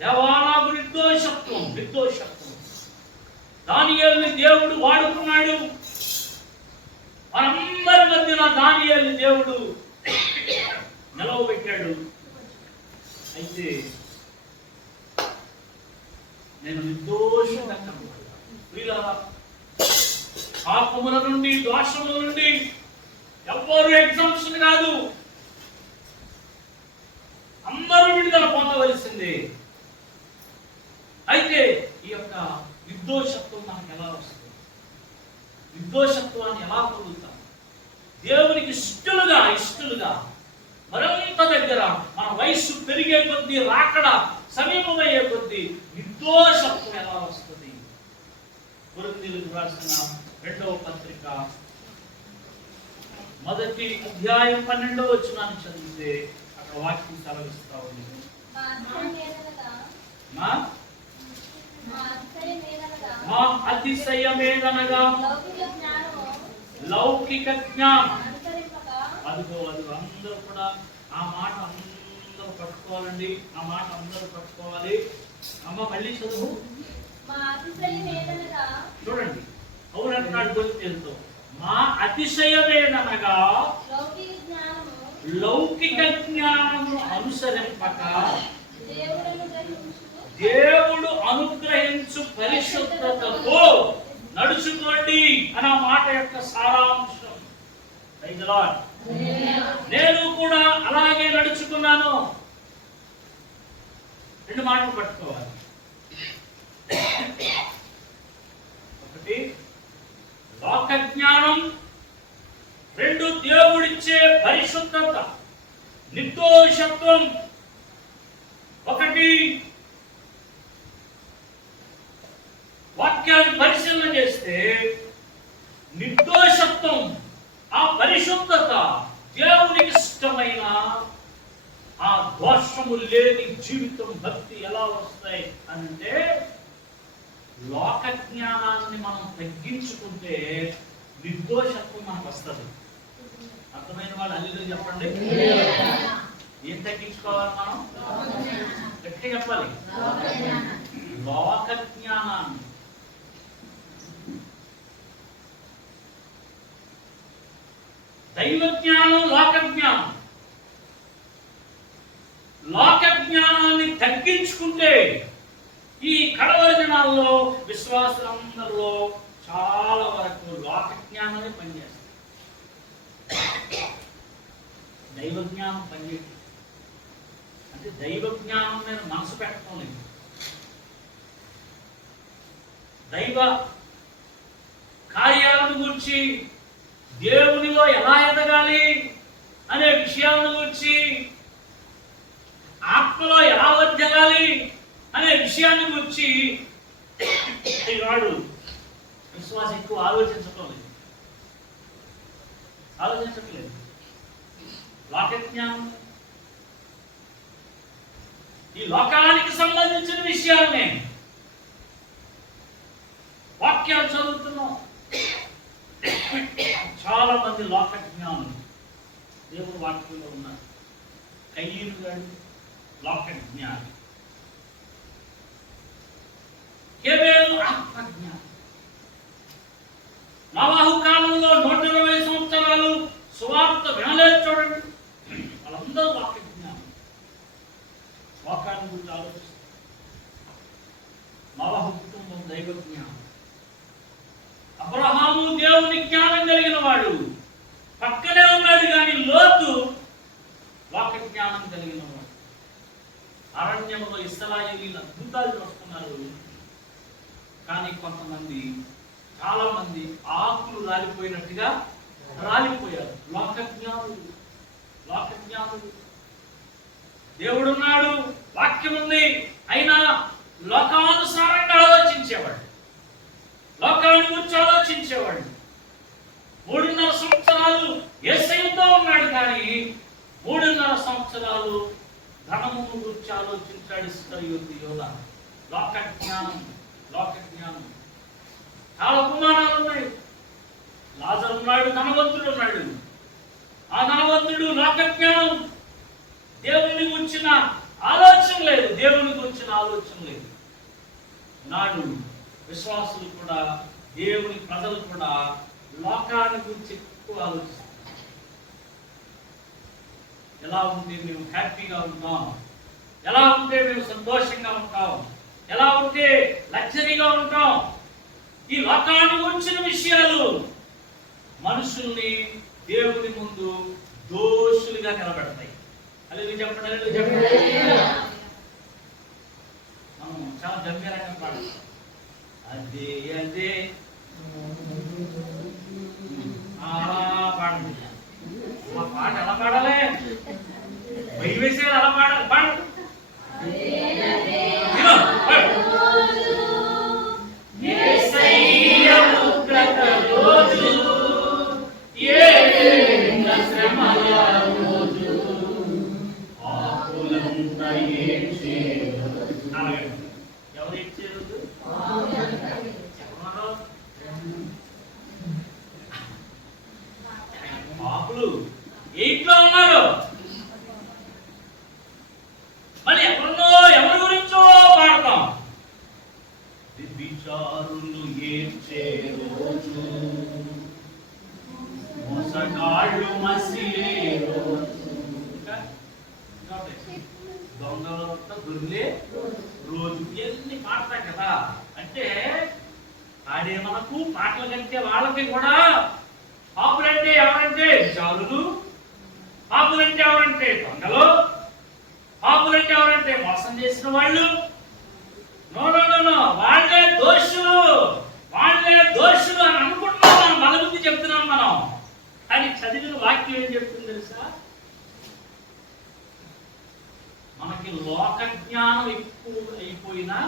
దేవా నాకు నిర్దోషత్వం. దానియేలుని దేవుడు వాడుకున్నాడు. మనందరి మధ్యన దానియేలుని దేవుడు నిలవబెట్టాడు. అయితే నేను నిర్దోషంగా కనబడ్డా. పాపముల నుండి, దోషముల నుండి ఎవ్వరు ఎగ్జామ్షన్ కాదు, అందరూ విడుదల పొందవలసిందే. అయితే ఈ యొక్క నిర్దోషత్వం మనకు ఎలా వస్తుంది? నిర్దోషత్వాన్ని ఎలా పొందుతాం? దేవునికి ఇష్టలుగా మరింత దగ్గర మన వయస్సు పెరిగే కొద్దీ, రాకడ సమీపమయ్యే కొద్దీ నిర్దోషత్వం ఎలా వస్తుంది? కొరింథీయులకు రాసిన 2వ పత్రిక 1వ అధ్యాయం 12వ వచనాన్ని చదివితే అక్కడ వాక్యం సెలవిస్తా ఉంది. మా అతిశయమేదనగా లౌకిక జ్ఞానం. అదిగో అందరూ కూడా ఆ మాట అందరూ పట్టుకోవాలండి. ఆ మాట అందరూ పట్టుకోవాలి. అమ్మ మళ్ళీ చదువు. చూడండి, అవునంటున్నాడు కొరింథీయులతో. మా అతిశయమేదనగా లౌకిక జ్ఞానము అనుసరింపక దేవుడు అనుగ్రహించు పరిశుద్ధతతో నడుచుకోండి అన్న మాట యొక్క సారాంశం. నేను కూడా అలాగే నడుచుకున్నాను. 2 మాటలు పట్టుకోవాలి. 1 లోక జ్ఞానం, 2 దేవుడిచ్చే పరిశుద్ధత, నిర్దోషత్వం. 1 వాక్యాన్ని పరిశీలన చేస్తే నిర్దోషత్వం, ఆ పరిశుద్ధత, దేవునికి ఇష్టమైన ఆ దోషము లేని జీవితం, భక్తి ఎలా వస్తాయి అంటే లోక జ్ఞానాన్ని మనం తగ్గించుకుంటే నిర్దోషత్వం మనకు వస్తుంది. అర్థమైన వాళ్ళు అల్లి చెప్పండి. ఏం తగ్గించుకోవాలి మనం? గట్టిగా చెప్పాలి. లోక జ్ఞానాన్ని. దైవ జ్ఞానం, లోక జ్ఞానం. లోక జ్ఞానాన్ని తగ్గించుకుంటే ఈ కడవరి దినాల్లో విశ్వాసులందరిలో చాలా వరకు లోక జ్ఞానమే పనిచేస్తుంది. దైవ జ్ఞానం పనిచేస్తుంది. అంటే దైవ జ్ఞానం మీద మనసు పెట్టడం లేదు. దైవ కార్యాలను గురించి, దేవునిలో ఎలా ఎదగాలి అనే విషయాలను గురించి, ఆత్మలో ఎలా వర్ధిల్లాలి అనే విషయాన్ని గురించి ఈనాడు విశ్వాసం ఎక్కువ ఆలోచించట్లేదు. లోక జ్ఞానం, ఈ లోకానికి సంబంధించిన విషయాలనే వాక్యాలు చదువుతున్నాం. చాలా మంది లోక జ్ఞానులు దేవుడు వాక్యంలో ఉన్నారు. కయ్యూను గారు లోక జ్ఞాని, హేబేలు ఆత్మజ్ఞాని. నోవాహు కాలంలో 120 సంవత్సరాలు సువార్త వినలేదు. చూడండి, వాళ్ళందరూ లోక జ్ఞానం. లోకాన్ని గురించి ఆలోచిస్తారు. నోవాహు కుటుంబం దైవ జ్ఞానం. అబ్రహాము దేవుని జ్ఞానం కలిగిన వాడు, పక్కనే ఉన్నాడు. కానీ లోతు లోక జ్ఞానం కలిగిన వాడు. అరణ్యంలో ఇశ్రాయేలీయులు అద్భుతాలు చూస్తున్నారు. కానీ కొంతమంది, చాలా మంది ఆకులు రాలిపోయినట్టుగా రాలిపోయారు. లోక జ్ఞానులు. దేవుడున్నాడు, వాక్యం ఉంది, అయినా లోకానుసారంగా ఆలోచించేవాడు, లోకాన్ని గురించి ఆలోచించేవాడు. 3.5 సంవత్సరాలు యేసయ్యతో ఉన్నాడు. కానీ 3.5 సంవత్సరాలు ధనము గురించి ఆలోచించాడు ఇస్కరియోతు యోధ. లోక జ్ఞానం. చాలా ఉపమానాలు ఉన్నాయి. లాజరు ఉన్నాడు, ధనవంతుడు ఉన్నాడు. ఆ ధనవంతుడు లోక జ్ఞానం, దేవుని గురించిన ఆలోచన లేదు. దేవుని గురించిన ఆలోచన లేదు. నాడు విశ్వాసులు కూడా, దేవుని ప్రజలు కూడా లోకాన్ని గురించి ఎక్కువ ఆలోచిస్తారు. ఎలా ఉంటే మేము హ్యాపీగా ఉంటాం, ఎలా ఉంటే మేము సంతోషంగా ఉంటాం, ఎలా ఉంటే లగ్జరీగా ఉంటాం. ఈ లోకాన్ని గురించిన విషయాలు మనుషుల్ని దేవుని ముందు దోషులుగా నిలబెడతాయి. అది చెప్పండి. మనం చాలా గంభీరంగా పాడతాం. అదే అదే పాడండి. మా పాట ఎలా పాడాలి? భయం వేసేది ఎలా పాడాలి? పాడు. ఎవరు ఇచ్చారు? పాపులు ఇంట్లో ఉన్నారు. మళ్ళీ ఎవరినో ఎవరి గురించో పాడతాం. విచారులు ఏడ్చే రోజు, మోసగాళ్ళు మసిలే రోజు, దొంగల దొరిలే రోజు, ఇవన్నీ పాడతాం కదా. అంటే ఆడే మనకు పాటల కంటే వాళ్ళకి కూడా పాపులంటే ఎవరంటే విచారులు, పాపులంటే ఎవరంటే దొంగలు, పాపులంటే ఎవరంటే మోసం చేసిన వాళ్ళు. నో నో నో నో, వాళ్ళే దోషులు, వాళ్ళే దోషులు అని అనుకుంటున్నాం మనం. మన బుద్ధి చెప్తున్నాం మనం. కానీ చదివిన వాక్యం ఏం చెప్తుంది తెలుసా? మనకి లోక జ్ఞానం ఎక్కువ అయిపోయినా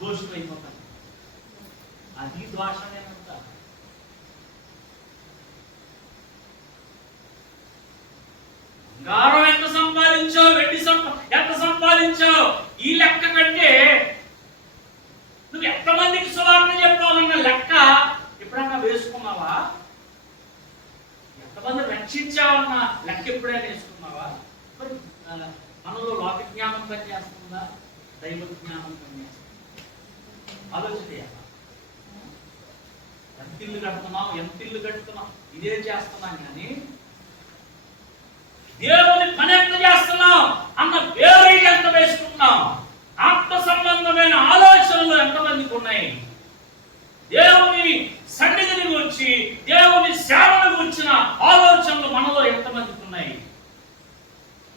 దోషులు అయిపోతాం. అది దోషమేనంట. బంగారం ఎంత సంపాదించావు, వెండి ఎంత సంపాదించావు, ఈ లెక్క కంటే నువ్వు ఎంతమందికి సువార్త చెప్పావన్న లెక్క ఎప్పుడన్నా వేసుకున్నావా? ఎంతమంది రక్షించావన్న లెక్క ఎప్పుడైనా వేసుకున్నావా? మరి మనలో లోక జ్ఞానం పనిచేస్తుందా, దైవ జ్ఞానం పనిచేస్తుందా? ఆలోచన చేయాలి. ఎంత ఇల్లు కడుతున్నాం, ఇదే చేస్తున్నాం, కానీ దేవుని పని ఎంత చేస్తున్నాం అన్న పేరు ఎంత వేసుకున్నాం? ఆత్మ సంబంధమైన ఆలోచనలు ఎంతమందికి ఉన్నాయి? దేవుని సన్నిధిని గురించి, దేవుని సేవను గురించిన ఆలోచనలు మనలో ఎంతమందికి ఉన్నాయి?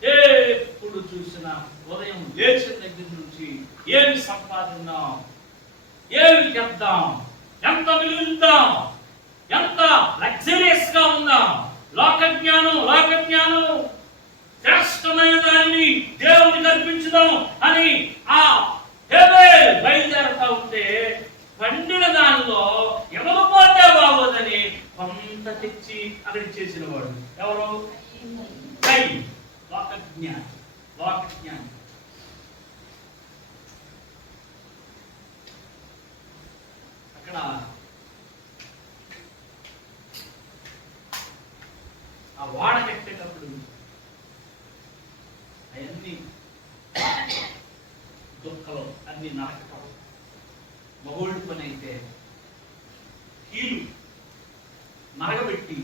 ఎప్పుడు చూసినా ఉదయం లేచిన దగ్గర నుంచి ఏమి సంపాదిద్దాం, ఏమి చేద్దాం, ఎంత మిగులుద్దాం, ఎంత లగ్జరియస్ గా ఉందాం. లోక జ్ఞానం శ్రేష్టమైన దానిని దేవునికి అర్పించుదాం అని ఆ హేబేల్ బయలుదేరుతా ఉంటే, పండిన దానిలో ఎవరు పోతే బాగోదని కొంత తెచ్చి అక్కడికి చేసిన వాడు ఎవరు? లోక జ్ఞానం. అక్కడ ఆ వాడ కట్టేటప్పుడు అవన్నీ దుఃఖలు అన్ని నరకటం. మగోళ్ళు పని అయితే కీలు నరగబెట్టి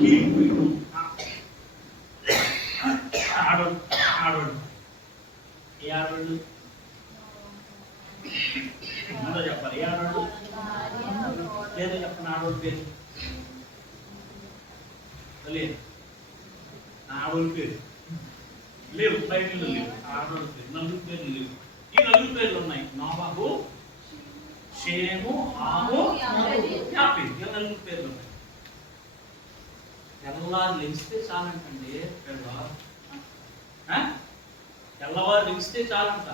కీలు ఆడోళ్ళు ఏ ఆడోళ్ళు ముందో చెప్పాలి. ఏ ఆడోళ్ళు లేదో చెప్పండి. ఆడోళ్ళు పేరు లేదు, ఆడోళ్ళ పేరు లేవు, బైబిల్లో లేవు. ఆడోళ్ళ పేరు నలుగురు పేర్లు లేవు. ఈ నలుగురు పేర్లు ఉన్నాయి: నోవహు, షేము, హాము, యాఫెతు. ఈ నలుగురు పేర్లు ఉన్నాయి. తెల్లవారు లెగిస్తే చాలంటండి. తెల్లవారు లెగిస్తే చాలంట.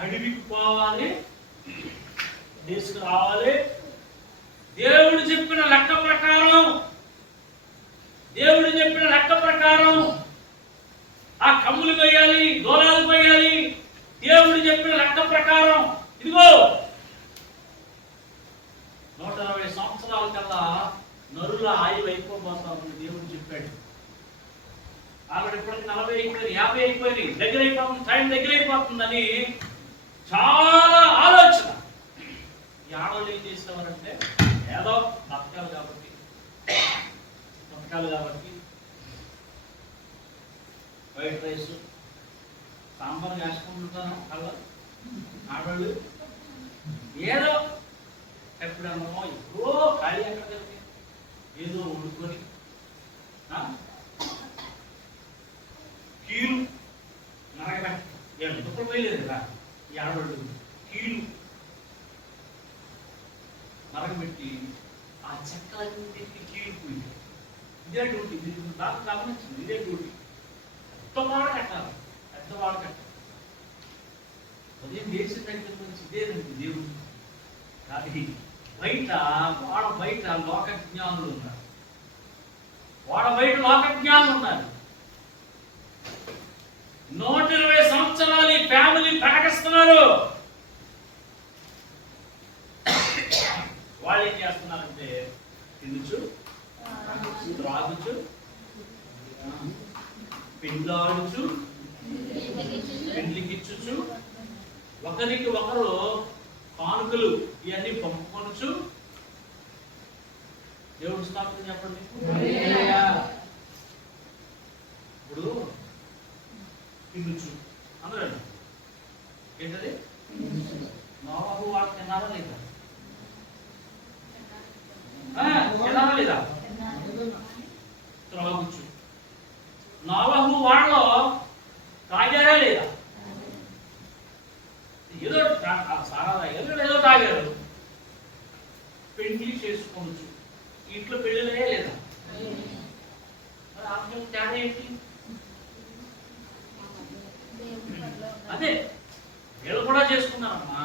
అడవికి పోవాలి, తీసుకురావాలి. దేవుడు చెప్పిన లెక్క ప్రకారం ఆ కమ్ములు కొయ్యాలి, దూరాలు కొయ్యాలి. దేవుడు చెప్పిన లెక్క ప్రకారం ఇదిగో 120 సంవత్సరాల కల్లా నరుల ఆయువు అయిపోబోతా ఉంది దేవుడు చెప్పాడు. ఆవిడ ఇప్పటికి 40 అయిపోయింది, 50 అయిపోయింది, దగ్గర అయిపోతుంది, టైం దగ్గర అయిపోతుందని చాలా ఆలోచన. ఈ ఆడవాళ్ళు ఏం చేసేవారంటే ఏదో బతకాలి కాబట్టి వైట్ రైస్ సాంబార్ వేసుకుంటుంటాను అలా ఆడవాళ్ళు ఏదో ఎప్పుడేమో ఎప్పుడో ఖాళీ అక్కడ ఏదో వండుకొని కీలు నరగబెట్టి దుఃఖం పోయలేదు కదా ఈ ఆడవాళ్ళు కీలు నరగబెట్టి ఆ చెక్కలన్నింటికి కీలు పోయి ఇదే డ్యూటీ. నాకు గమనించింది, ఇదే డ్యూటీ. పెద్దవాడ కట్టాలి. అదేం దేశం దగ్గర నుంచి ఇదేనండి దేవుడు. కానీ బయట లోక జ్ఞానులు ఉన్నారు. బయట లోక జ్ఞానులు ఉన్నారు. 120 సంవత్సరాలు ఈ ఫ్యామిలీ ప్రకటిస్తున్నారు. వాళ్ళు ఏం చేస్తున్నారంటే తినుచు, త్రాగుచు, పెండ్లాడుచు, పెండ్లికిచ్చుచు, ఒకరికి ఒకరు కానుకలు ఇవన్నీ పంపుకొనొచ్చు. దేవుడు స్థాపన చెప్పండి. ఇప్పుడు తినుచు అందరూ ఏంటది? నోవాహు వాడు తిన్నారా లేదా? తిన్నారా లేదా? త్రాగుచు. నోవాహు వాడలో తాగారా లేదా? ఏదో సారా తాగారు, ఏదో తాగారు. పెళ్లి చేసుకోవచ్చు. ఇంట్లో పెళ్ళిలే లేదా? తేడా ఏంటి? అదే వీళ్ళు కూడా చేసుకున్నారమ్మా.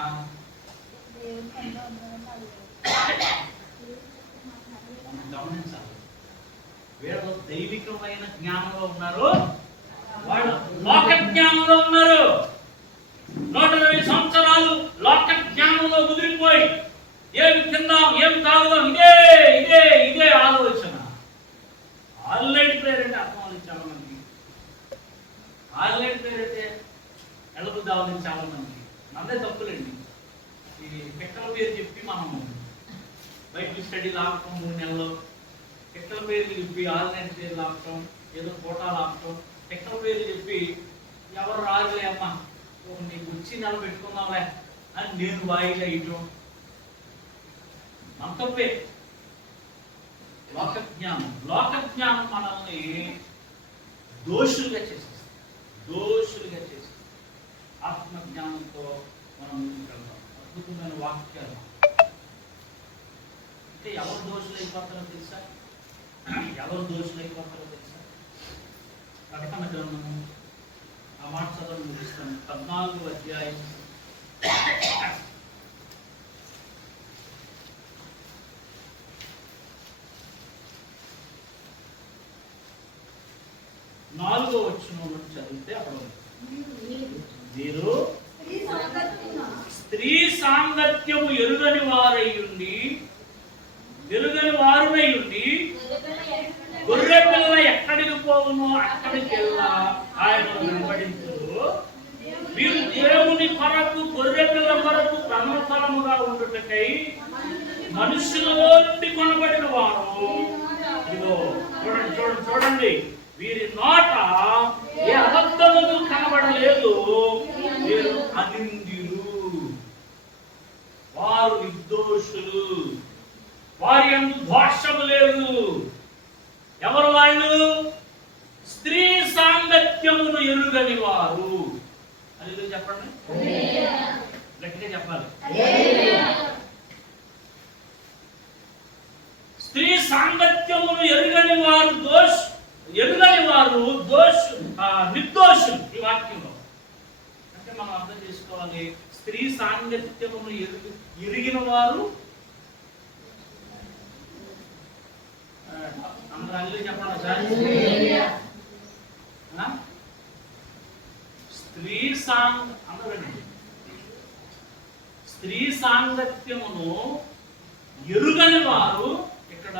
గమనించాలి, వీళ్ళు దైవికమైన జ్ఞానంలో ఉన్నారు, వాళ్ళు లోక జ్ఞానంలో ఉన్నారు. 120 సంవత్సరాలు లోక జ్ఞానంలో ముదిరిపోయి ఏమి తిందాం, ఏమి తాగుదాం, ఇదే ఆలోచన. ఆల్రెడీ పేరంటే అర్థం చాలా మందికి, ఆల్రెడీ పేరైతే ఎళ్ళబుద్దామని చాలా మందికి. అందే తప్పులేండి. ఈ పిక్కల పేరు చెప్పి మనం బైబిల్ స్టడీ లాపటం 3 నెలలు, పిక్కల పేర్లు చెప్పి ఆల్రెడీ పేరు లాపటం, ఏదో కోటాలు ఆపటం, పిక్కల పేర్లు చెప్పి ఎవరు రాజులే అమ్మా నీకు వచ్చి నెల పెట్టుకున్నాంలే అని నేను వాయిగా ఇవ్వటం మన తప్పే. లోక జ్ఞానం మనల్ని దోషులుగా చేసేస్తుంది. ఆత్మజ్ఞానంతో మనం ముందుకు వెళ్తాం. అద్భుతమైన వాక్యాలు. అంటే ఎవరు దోషులైపోతారో తెలుసా? ప్రకటన గ్రంథము ఆ మాట చదవడం ముగిస్తాను. 14వ అధ్యాయం 4వ వచనం నుండి చదివితే అక్కడ మీరు స్త్రీ సాంగత్యము ఎరుగని వారునై ఉండి గొర్రె పిల్ల ఎక్కడికి పోవునో అక్కడికి వెళ్ళా ఆయన వెంబడించురు. మీరు దేవుని కొరకు గొర్రె పిల్ల కొరకు ప్రథమఫలముగా ఉండుటకై మనుషులలో నుండి కొనబడిన వారు. ఇదిగో చూడండి వీరి నోట ఏ అబద్ధములు కనబడలేదు. వీరు అనింద్యులు, వారు నిర్దోషులు, వారి యందు దోషము లేదు. ఎవరు వాళ్ళు? స్త్రీ సాంగత్యమును ఎరుగని వారు. అది చెప్పండి, గట్టిగా చెప్పాలి. స్త్రీ సాంగత్యమును ఎరుగని వారు నిర్దోషులు. ఈ వాక్యంలో అంటే మనం అర్థం చేసుకోవాలి, స్త్రీ సాంగత్యమును ఎరిగిన వారు అందరూ అల్లు చెప్పండి సార్. స్త్రీ సాంగత్యమును ఎరుగని వారు, ఇక్కడ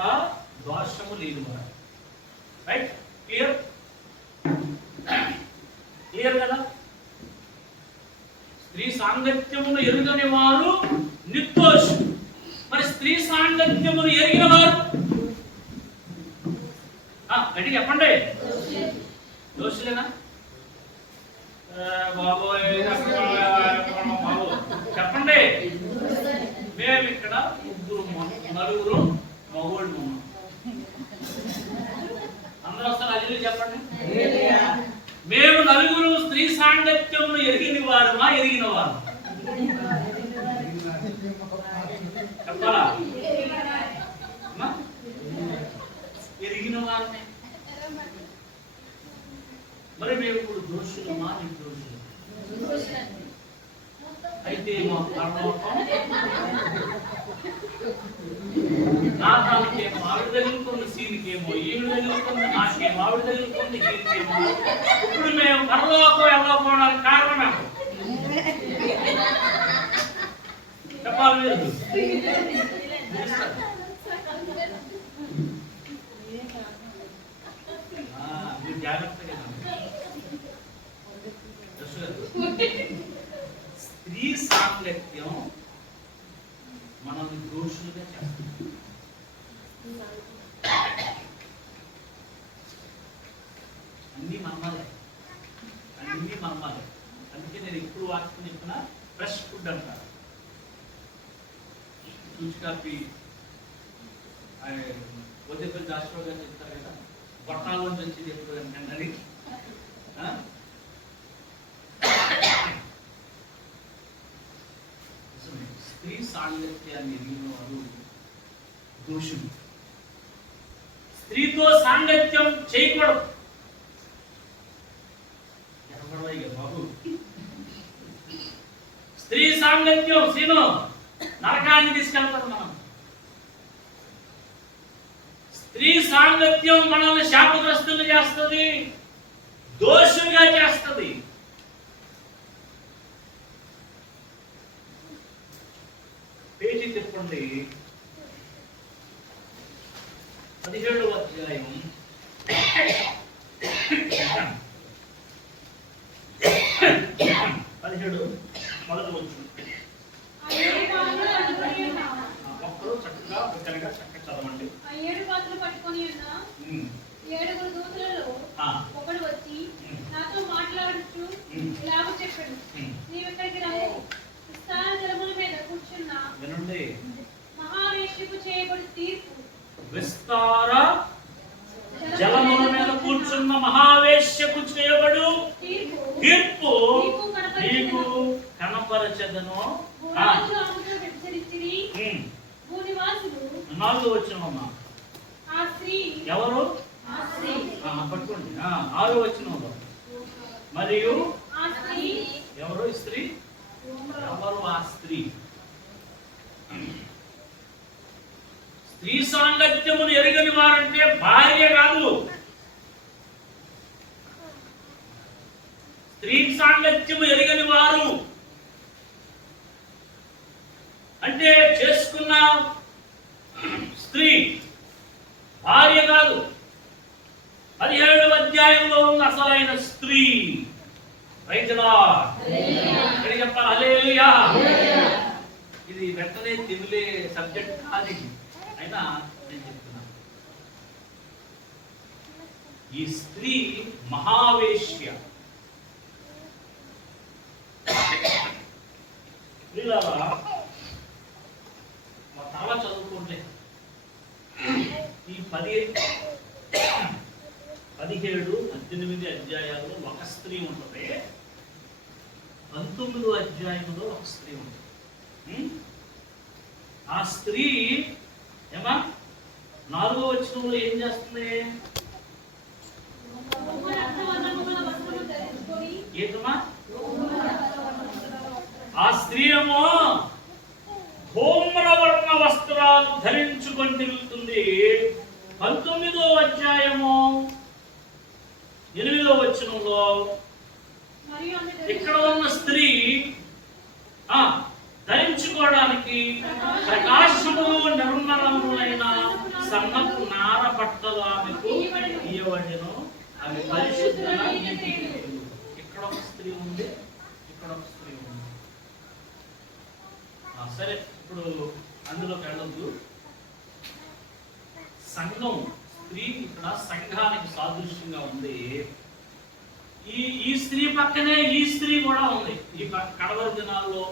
దోషము లేని వారు. Right, clear. క్లియర్ కదా? స్త్రీ సాంగత్యమును ఎరుగని వారు నిర్దోషులు. మరి స్త్రీ సాంగత్యమును ఎరిగిన వారు గట్టి చెప్పండి, దోషులేనా? బాబోయ్ బాబు చెప్పండి. మేము ఇక్కడ నలుగురు మగోళ్ళు ఉన్నాం. అందరూ వస్తారు, అది చెప్పండి. మేము నలుగురు స్త్రీ సాంగత్యమును ఎరిగిన వారమా ఎరిగిన వారు? చెప్పాలా? ఎరిగిన వారమే. మరి మేము ఇప్పుడు దోషులమా నిర్దోషులు? అయితే మా పరలోకం నా తాలకేమో ఆవిడ తగులుకుంది, సీనికేమో ఈవిడ తగులుకుంది, నాకేమో ఆవిడ తగులుకుంది, ఈయనకేమో. ఇప్పుడు మేము పరలోకం వెళ్ళకపోవడానికి కారణం చెప్పాలి. మీరు జాగ్రత్తగా స్త్రీ సాంగత్యం మనల్ని దోషులుగా చేస్తుంది. అన్ని మర్మాలే, అన్ని మర్మాలే. అందుకే నేను ఎప్పుడు వాక్యం చెప్పినా ఫ్రెష్ ఫుడ్ అంటారు. కాఫీ వదిలి జాస్ట్రో గారు చెప్తారు కదా, గొట్టాల నుంచి ఎప్పుడు అంటే స్త్రీ సాంగత్యాన్ని ఎరిగిన వారు దోషులు. స్త్రీతో సాంగత్యం చేయకూడదు. ఎనబడవయ్య బాబు, స్త్రీ సాంగత్యం సీను నరకానికి తీసుకెళ్తారు. మనం స్త్రీ సాంగత్యం మనల్ని శాపగ్రస్తులు చేస్తుంది, దోషులుగా చేస్తుంది. పేజీ తిప్పండి, 17వ అధ్యాయం 17 మొదటి వచనం. ఒక్కరు చక్కగా చక్కగా చదవండి. ఆ 7 పాత్రలు పట్టుకొని ఉన్న 7 దూతలలో ఒకడు వచ్చి నాతో మాట్లాడుతూ ఇలాగ చెప్పాడు, నీవు ఇక్కడికి రమ్ము, విస్తార జలముల మీద కూర్చున్న వినండి, మహావేశ్యకు చేయబడి తీర్పు. విస్తార జలముల మీద కూర్చున్న మహావేశ్యకు చేయబడు తీర్పు నీకు కనపరచదను. 4 వచనమమ్మా. ఆ స్త్రీ ఎవరు? పట్టుకోండి. 6 వచనంలో మరియు ఎవరు స్త్రీ? ఎవరు ఆ స్త్రీ? స్త్రీ సాంగత్యమును ఎరుగని వారంటే భార్య కాదు. స్త్రీ సాంగత్యము ఎరుగని వారు అంటే చేసుకున్న స్త్రీ, భార్య కాదు. 17వ అధ్యాయంలో ఉన్న అసలైన స్త్రీ. చెప్పాలి హల్లెలూయా. ఇది వెంటనే తిరిగే సబ్జెక్ట్ కాదు, అయినా నేను చెప్తున్నాను. ఈ స్త్రీ మహావేశ్య. చాలా చదువుకుంటే ఈ 17, 18 అధ్యాయాల్లో ఒక స్త్రీ ఉంటుంది, 19వ అధ్యాయంలో ఒక స్త్రీ ఉంటుంది. ఆ స్త్రీ ఏమా 4వ వచనంలో ఏం చేస్తుంది? ఏమా ఆ స్త్రీ ఏమో ధూమ్రవర్ణ వస్త్రాలు ధరించుకొని తిరుగుతుంది. 19వ అధ్యాయము 8వ వచనంలో ఇక్కడ ఉన్న స్త్రీ ధరించుకోవడానికి ప్రకాశములు నిర్మలములైన సన్నపు నార బట్టలు ఆమెకు ఇయ్యబడెను. అవి పరిశుద్ధుల నీతి క్రియలు. ఇక్కడ ఒక స్త్రీ ఉంది, ఇక్కడ ఒక స్త్రీ ఉంది. సరే, ఇప్పుడు అందులోకి వెళ్ళొద్దు. సంఘం, స్త్రీ ఇక్కడ సంఘానికి సాదృశ్యంగా ఉంది. ఈ స్త్రీ పక్కనే ఈ స్త్రీ కూడా ఉంది. ఈ కడవరి దినాల్లో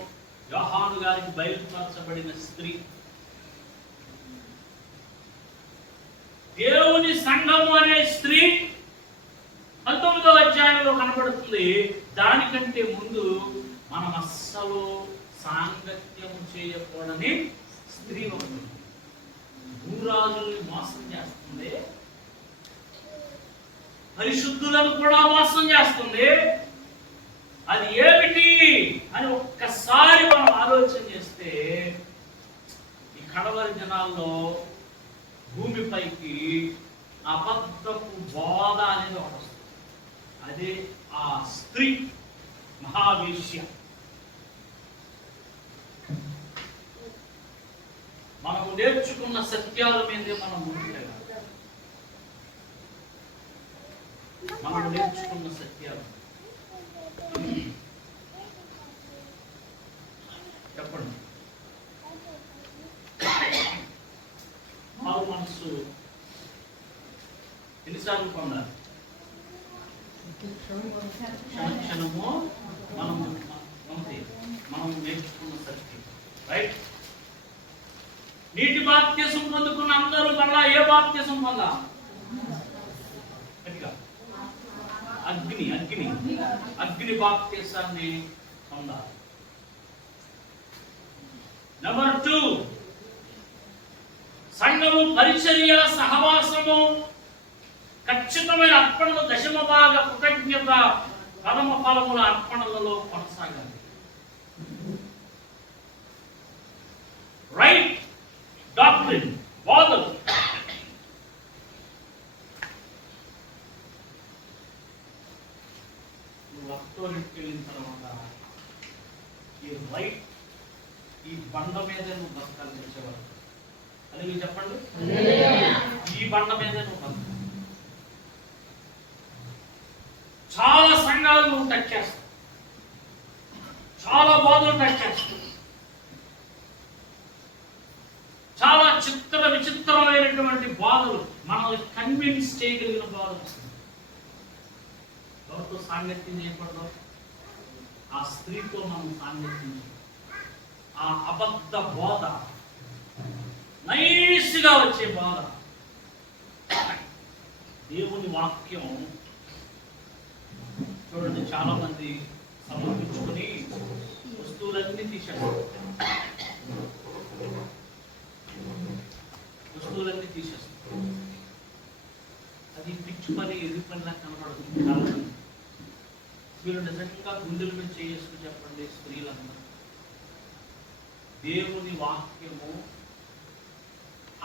యోహాను గారికి బయలుపరచబడిన స్త్రీ దేవుని సంఘము అనే స్త్రీ 19వ అధ్యాయంలో కనబడుతుంది. దానికంటే ముందు మనం అస్సలు సాంగత్యము చేయకూడని స్త్రీ ఉంది. భూరాజుల్ని మోసం చేస్తుంది, పరిశుద్ధులను కూడా మోసం చేస్తుంది. అది ఏమిటి అని ఒక్కసారి మనం ఆలోచన చేస్తే ఈ కడవరి దినాల్లో భూమిపైకి అబద్ధపు బోధ అనేది ఒకటి వస్తుంది. అదే ఆ స్త్రీ మహావేశ్య. మనము నేర్చుకున్న సత్యాల మీదే మనం ముందుకెళ్ళాలి. మనం నేర్చుకున్న సత్యాలు చెప్పండి. మారు మనసు ఎన్నిసార్లు పొందాలి? క్షణము మనం నేర్చుకున్న సత్యం. రైట్? నీటి బాప్తిసం పొందుకున్న అందరూ మళ్ళా ఏ బాప్తిసం పొందా? అగ్ని బాప్తిసాన్ని పొందాలి. నెంబర్ 2, సంఘము పరిచర్య సహవాసము ఖచ్చితమైన అర్పణలు, దశమ భాగ కృతజ్ఞత, పరమ ఫలముల అర్పణలలో కొనసాగాలి. రైట్ డాక్ట్రిన్, బోధలు. రక్తోనికి వెళ్ళిన తర్వాత ఈ బండ మీద నువ్వు బతకాలి తెచ్చేవాడు. అది మీరు చెప్పండి. ఈ బండ మీద నువ్వు బతకాలి. చాలా సంఘాలు నువ్వు టచ్ చేస్తావు, చాలా బోధలు టచ్ చేస్తావు, చాలా విచిత్రమైనటువంటి బాధలు, మనల్ని కన్విన్స్ చేయగలిగిన బాధలు వస్తుంది. ఎవరితో సాంగత్యం చేయకూడదు? ఆ స్త్రీతో మనం సాంగత్యం. ఆ అబద్ధ బోధ, నైస్గా వచ్చే బాధ. దేవుని వాక్యం చూడండి, చాలా మంది సమర్పించుకొని వస్తువులన్నీ తీసేస్తారు. అది పిచ్చి పని, ఎదురు పనిలా కనపడుతుంది. మీరు నిజంగా గుండెల మీద చేసుకుని చెప్పండి, స్త్రీలందరూ దేవుని వాక్యము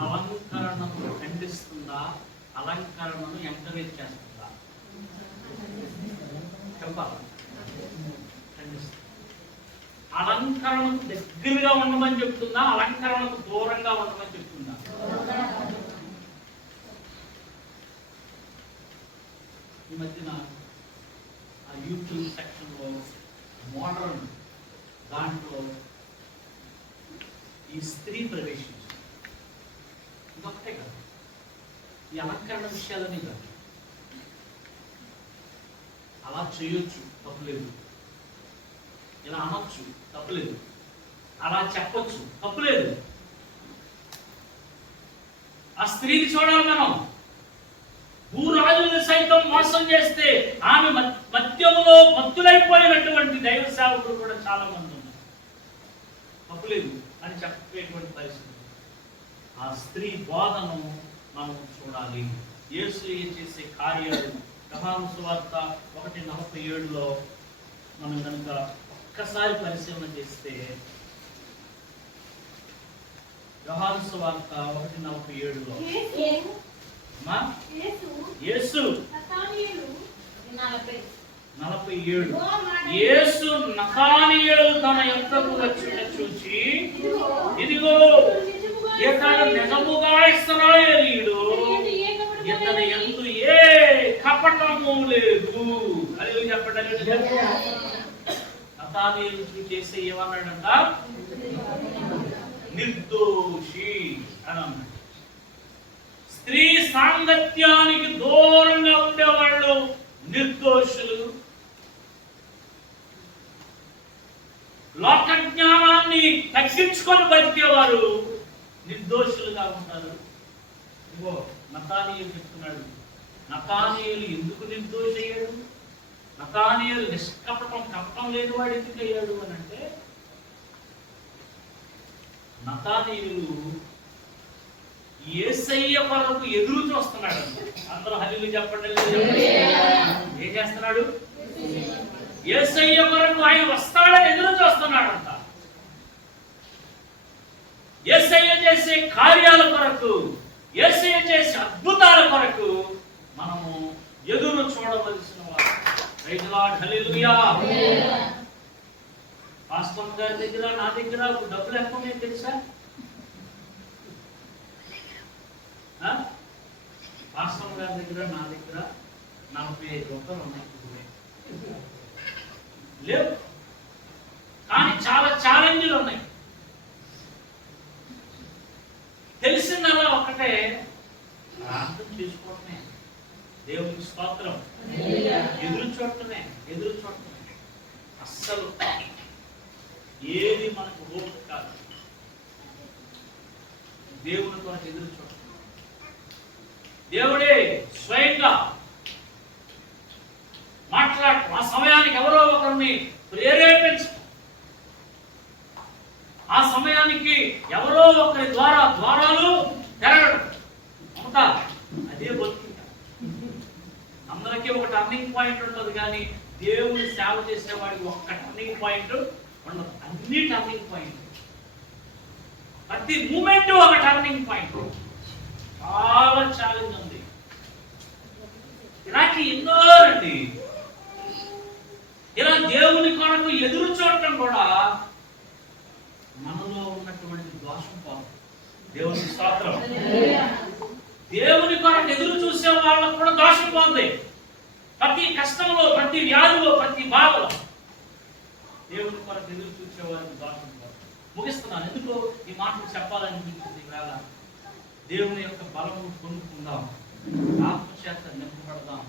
అలంకరణను ఖండిస్తుందా, అలంకరణను ఎంకరేజ్ చేస్తుందా? చెప్పాలి. ఖండిస్తుంది. అలంకరణకు దగ్గరగా ఉండమని చెప్తుందా, అలంకరణకు దూరంగా ఉండమని చెప్తుందా? ఈ మధ్యన ఆ యూట్యూబ్ సెక్షన్లో మోడర్న్ దాంట్లో ఈ స్త్రీ ప్రవేశించింది. ఇంకొకటే కాదు, ఈ అలంకరణ విషయాలని కాదు. అలా చేయొచ్చు, తప్పులేదు. ఇలా అనొచ్చు, తప్పులేదు. అలా చెప్పొచ్చు, తప్పులేదు. ఆ స్త్రీని చూడాలి మనం. భూరాజుని సైతం మోసం చేస్తే ఆమె మద్యములో మత్తులైపోయినటువంటి దైవ సేవకులు కూడా చాలా మంది ఉన్నారు. తప్పులేదు అని చెప్పేటువంటి పరిస్థితి. ఆ స్త్రీ బోధను మనం చూడాలి. యేసు చేసే కార్యాలు యోహాను సువార్త 1:47లో మనం కనుక ఒక్కసారి పరిశీలన చేస్తే, యోహాను సువార్త 1:47లో యేసు 47 యేసు నతానీయేలు తన యొద్దకు వచ్చుట చూచి, ఇదిగో ఇతడు నిజముగా ఇశ్రాయేలీయుడు, ఇతని యందు ఏ కపటము లేదు. హల్లెలూయా చెప్పండి. హల్లెలూయా. నతానీయేలు చూసి యేసయ్య ఏమన్నాడంట? నిర్దోషి అని అన్నాడు. స్త్రీ సాంగత్యానికి దూరంగా ఉండేవాళ్ళు నిర్దోషులు. లోక జ్ఞానాన్ని తగ్గించుకొని బతికేవారు నిర్దోషులుగా ఉంటారు. ఇగో నతానీయేలు చెప్తున్నాడు. నతానీయేలు ఎందుకు నిర్దోషి అయ్యాడు? నతానీయేలు కపటం లేని వాడు ఎందుకు అయ్యాడు అని అంటే, నతానీయేలు యేసయ్య కొరకు ఎదురు చూస్తున్నాడు. అందరూ హల్లెలూయా చెప్పండి. ఏం చేస్తున్నాడు? యేసయ్య కొరకు ఆయన వస్తాడని ఎదురు చూస్తున్నాడంట. యేసయ్య చేసే కార్యాల కొరకు, యేసయ్య చేసే అద్భుతాల కొరకు మనము ఎదురు చూడవలసిన వారు. Praise the Lord. Hallelujah. Pastor గారి దగ్గర, నా దగ్గర డబ్బులు ఎక్కువ ఉన్నాయి తెలుసా? పాస్టర్ గారి దగ్గర, నా దగ్గర 45 రూపాయలు ఉన్నాయి. లేవు, కానీ చాలా ఛాలెంజ్లు ఉన్నాయి. తెలిసిందల్లా ఒకటే, ప్రార్థన చేసుకోవటమే, దేవునికి స్తోత్రం, ఎదురు చూడటమే. అస్సలు ఏది మనకు ఓపిక కాదు. దేవుని కొరకు ఎదురు చూడటం. దేవుడే స్వయంగా మాట్లాడటం, ఆ సమయానికి ఎవరో ఒకరిని ప్రేరేపించడం, ఆ సమయానికి ఎవరో ఒకరి ద్వారాలు తెరవడం. అవుతా, అదే బతుకు. అందరికీ ఒక టర్నింగ్ పాయింట్ ఉంటుంది, కానీ దేవుని సేవ చేసేవాడికి ఒక్క టర్నింగ్ పాయింట్ ఉండదు. అన్ని టర్నింగ్ పాయింట్, ప్రతి మూమెంట్ ఒక టర్నింగ్ పాయింట్. చాలా ఛాలెంజ్ ఉంది. ఇలాంటి ఎన్నో అండి. ఇలా దేవుని కొరకు ఎదురు చూడటం కూడా మనలో ఉన్నటువంటి దోషం పోదు. దేవుని స్తోత్రం. దేవుని కొరకు ఎదురు చూసే వాళ్ళకు కూడా దోషం పోతుంది. ప్రతి కష్టంలో, ప్రతి వ్యాధిలో, ప్రతి బాధలో దేవుని కొరకు ఎదురు చూసే వారికి దోషం పోదు. ముగిస్తున్నాను. ఎందుకు ఈ మాటలు చెప్పాలనిపించింది? ఈవేళ దేవుని యొక్క బలము పొందుకుందాం, ఆత్మచేత నింపబడదాం.